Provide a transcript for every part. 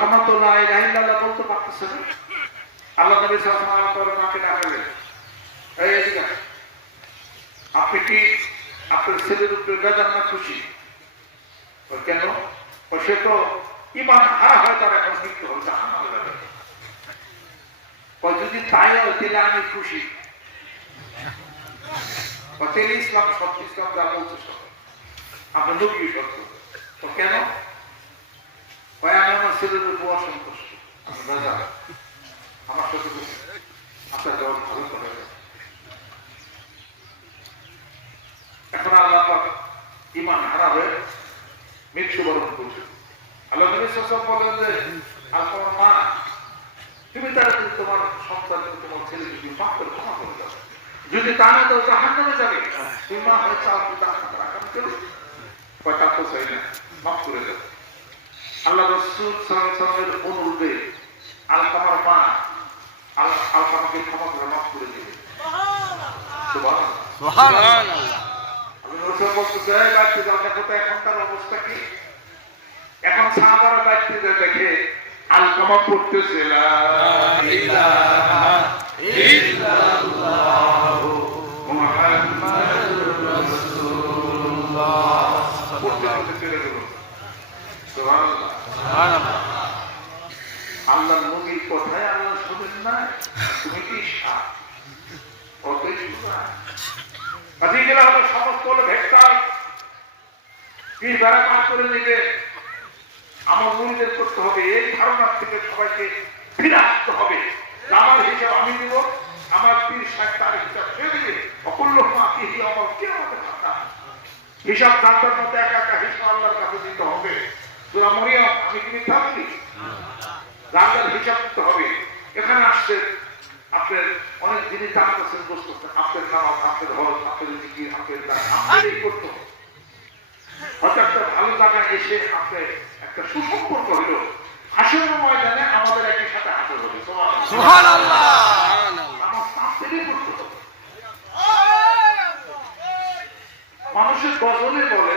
এখনও তো লা ইলাহা ইল্লাল্লাহ বলতে পারতেছে না। আল্লাহ নবী আলাইহি ওয়াসাল্লাম মাকে ডাকালেন। এই এদিকে। আপনি কি আপনার ছেলের উপরে বেজান না খুশি? কেন? ও সে তো ইমান হারা হয় তার এখন মৃত্যু জাহান্নামে যদি তাই হয় তাহলে আমি খুশি। ইসলাম সত্য ইসলাম যা বলছে সত্য আপনার নবী সত্য তো কেন? ভাই আমি আমার ছেলের উপর অসন্তুষ্ট। আমি রাজা আমার সাথে আপনার দেওয়া ভালো করে এখন আল্লাহ ইমান হারা হয়ে মৃত্যুবরণ করছে। আল্লাহ বলেন যে আর তোমার মা তুমি তারা যদি তোমার সন্তান তোমার ছেলে যদি মাফ করে ক্ষমা করে দাও যদি তা না দাও জাহান নামে যাবে তুমি মা হয়ে চাও রাখান করো কয়টা তো চাই না মাফ করে দাও। আল্লাহ রসুল সাল্লামের অনুরোধে আলকামার মা আল আলকামাকে ক্ষমা করে মাফ করে দেবে। আমি রসুল এখনকার অবস্থা কি? এখন সাহাবারা বাচ্চাদের দেখে আলকামা পড়তেছে লা ইলাহা ইল্লাল্লাহু মুহাম্মাদুর রাসূলুল্লাহ। পড়তে চলে গেল। আল্লাহর নবীর কথায় আল্লাহ শুনেন না এই ধারণার থেকে সবাইকে আসতে হবে। আমার হিসাব আমি দিব, আমার পীর তার হিসাব সে দিবে। অকুল্য মাকে আমার কে আমাকে ভাবনা হিসাব মধ্যে একা তোরা মরিয়াম আমি কি মিথ্যা বলি? রাজার হিসাব দিতে হবে। এখানে আসছে আপনার অনেক জিনিস দান করছেন দোষ করছেন আপনার নামাজ আপনার হরজ আপনার জিকির আপনার দান আপনারই করতে হবে। হয়তো একটা ভালো জায়গায় এসে আপনার একটা সুসম্পর্ক হইল হাসের ময়দানে আমাদের একই সাথে হাসর হবে। আমার পাপ থেকেই করতে হবে। মানুষের গজলে বলে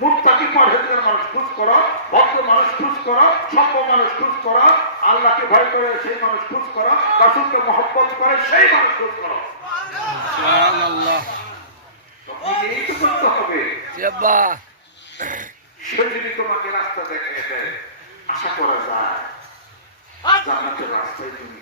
মুক্তাকি পরহেজের মানুষ খুশ করো ভক্ত মানুষ খুশ করো সভ্য মানুষ খুশ করো আল্লাহকে ভয় করে সেই মানুষ খুশ করো রাসুলকে মহব্বত করে সেই মানুষ খুশ করো। সে যদি তোমাকে রাস্তা দেখে দেয় আশা করা যায় জান্নাতের রাস্তায় তুমি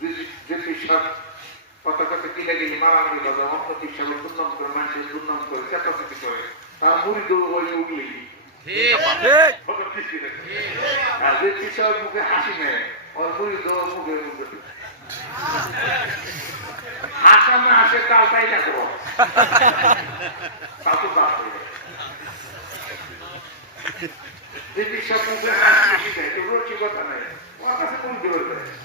যে- যে পিসাব কথা কথা কিনে গেলে মারামারি বাজা অন্য পিসাবের দুর্নাম করে মানুষের দুর্নাম করে চেতাচেতি করে তার মুড়ি দৌড় ওই উগলি। আর যে পিসাবের মুখে হাসি নেয় ওর মুড়ি দৌড় মুখে মুখে। হাসা না আসে কালটাই না করো। তা তো বাদ যায়। যে পিসাব মুখে হাসি তো রসিকতা নাই। ওর কাছে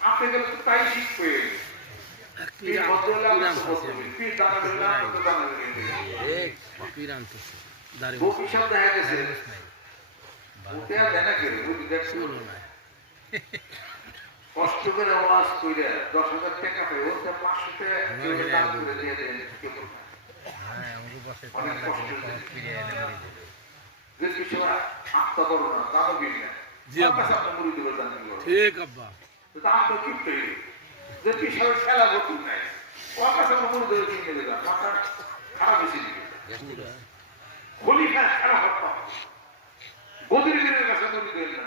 আপনি গেলে তো তাই ঠিক হয়ে কষ্ট করে ওয়াজ করে দশ হাজার টাকা পাই ওতে পাঁচশো টাকা করে দিয়ে দেন অনেক কষ্ট যে পিসাব আত্মা করো না দানও বিন না। জি ওর আব্বা। কাছে আপনি মুড়ি দেবে দান করো ঠিক আব্বা। তো দাম তো ঠিক তৈরি যে পিসাবের খেলা গতি নাই ওর কাছে আমরা মুড়ি দেবে কিনে দেবে মাথা খারাপ বেশি দিবে খলিফা খেলা হতো বদির কাছে মুড়ি দেবে না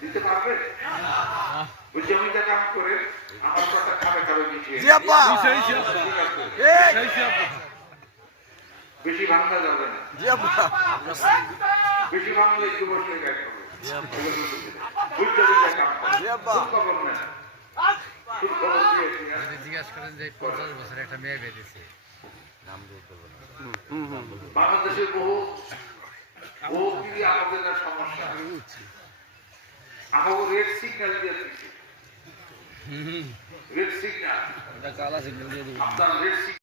দিতে পারবে? ওই জমিতে কাম করে আমার কথা খাবে খাবে মিশিয়ে জি আব্বা ঠিক আছে। এই বেশি ভাঙা যাবে না। বেশি ভাঙলে একটু বুঝতে বুঝতে কাম জিজ্ঞাসা করেন যে পঞ্চাশ বছর একটা মেয়ে বেঁধেছে বাংলাদেশের বহু বহু কি আমাদের না সমস্যা? আমাকে রেড সিগন্যাল দিয়ে দিচ্ছে রেড সিগন্যাল কালা সিগন্যাল দিয়ে আপনার রেড সিগন্যাল